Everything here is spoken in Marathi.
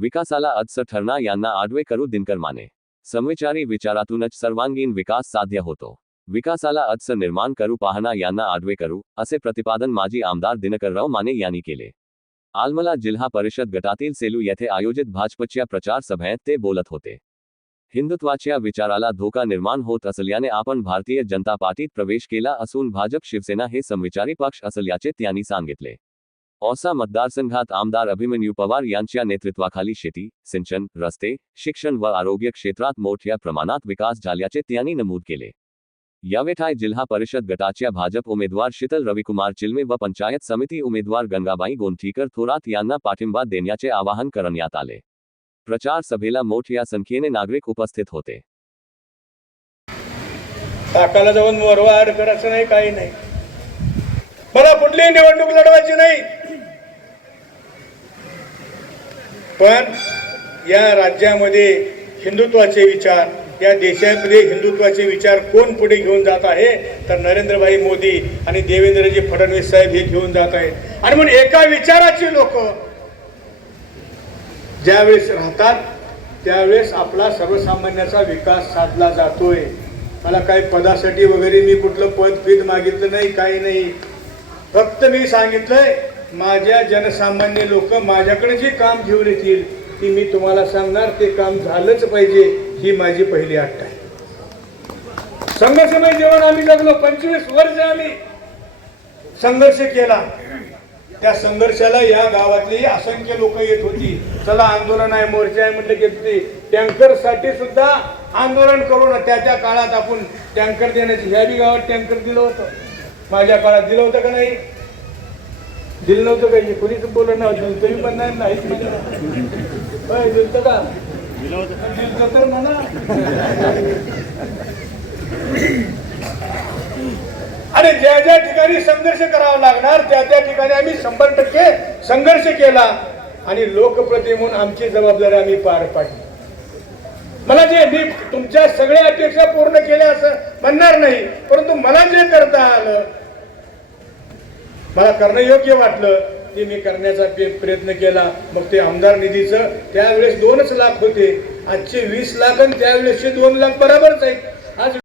विकासाला अडसर ठरणा यांना आडवे करू दिनकर माने. समविचारी विचारातूनच सर्वांगीण विकास साध्य होतो. विकासाला अडसर निर्माण करू पाहणा यांना आडवे करू, असे प्रतिपादन माजी आमदार दिनकरराव माने यांनी केले. आलमला जिल्हा परिषद गटातील सेलू येथे आयोजित भाजपच्या प्रचार सभेत ते बोलत होते. हिंदुत्वाच्या विचाराला धोका निर्माण होत असल्याने आपण भारतीय जनता पार्टीत प्रवेश केला असून भाजप शिवसेना हे समविचारी पक्ष असल्याचे त्यांनी सांगितले. औसा मतदारसंघात आमदार अभिमन्यू पवार यांच्या नेतृत्वाखाली शेती, सिंचन, रस्ते, शिक्षण व आरोग्य क्षेत्रात मोठ्या प्रमाणात विकास झाल्याचे त्यांनी नमूद केले. यावेळी जिल्हा परिषद गटाच्या भाजप उमेदवार शीतल रविकुमार चिलमे व पंचायत समिती उमेदवार गंगाबाई गोंठीकर थोरात यांना पाठिंबा देण्याचे आवाहन करण्यात आले. प्रचार सभेला मोठ्या संख्येने नागरिक उपस्थित होते. ताकाला जाऊन मोरवा आड करायचं नाही, काही नाही. मला कुठलीही निवडणूक लढवायची नाही, पण या राज्यामध्ये हिंदुत्वाचे विचार, या देशामध्ये हिंदुत्वाचे विचार कोण पुढे घेऊन जात आहे तर नरेंद्रभाई मोदी आणि देवेंद्रजी फडणवीस साहेब हे घेऊन जात आहेत. आणि म्हणून एका विचाराची लोक ज्यावेळेस राहतात त्यावेळेस आपला सर्वसामान्याचा विकास साधला जातोय. मला काही पदासाठी वगैरे मी कुठलं पद मागितलं नाही, काही नाही. फक्त मी सांगितलंय माझ्या जनसामान्य लोक माझ्याकडे जे काम घेऊन येतील ती मी तुम्हाला सांगणार, ते काम झालंच पाहिजे, ही माझी पहिली अट आहे. संघर्षमय जीवन आम्ही जगलो. 25 वर्ष आम्ही संघर्ष केला. त्या संघर्षाला या गावातली असंख्य लोक येत होती. चला आंदोलन आहे, मोर्चा आहे म्हटलं की ते टँकरसाठी सुद्धा आंदोलन करून त्या काळात आपण टँकर देण्याची, ह्या बी गावात टँकर दिलं होतं. माझ्या काळात दिलं होतं का नाही? दिलं नव्हतं काही, कोणीच बोललं नव्हतं. तरी पण नाहीच म्हणजे दिलं का? दिलं तर म्हणा. आणि ज्या ज्या ठिकाणी संघर्ष करावा लागणार त्या त्या ठिकाणी आम्ही 100% संघर्ष केला आणि लोकप्रतिनिधी म्हणून आमची जबाबदारी आम्ही पार पाडली. मला जे मी तुमच्या सगळ्या अपेक्षा पूर्ण केल्या असं म्हणणार नाही, परंतु मला जे करता आलं, मला करणं योग्य वाटलं ते मी करण्याचा प्रयत्न केला. मग ते आमदार निधीचं त्यावेळेस 2 लाख होते, आजचे 20 लाख आणि त्यावेळेसचे 2 लाख बरोबरच आहेत. आज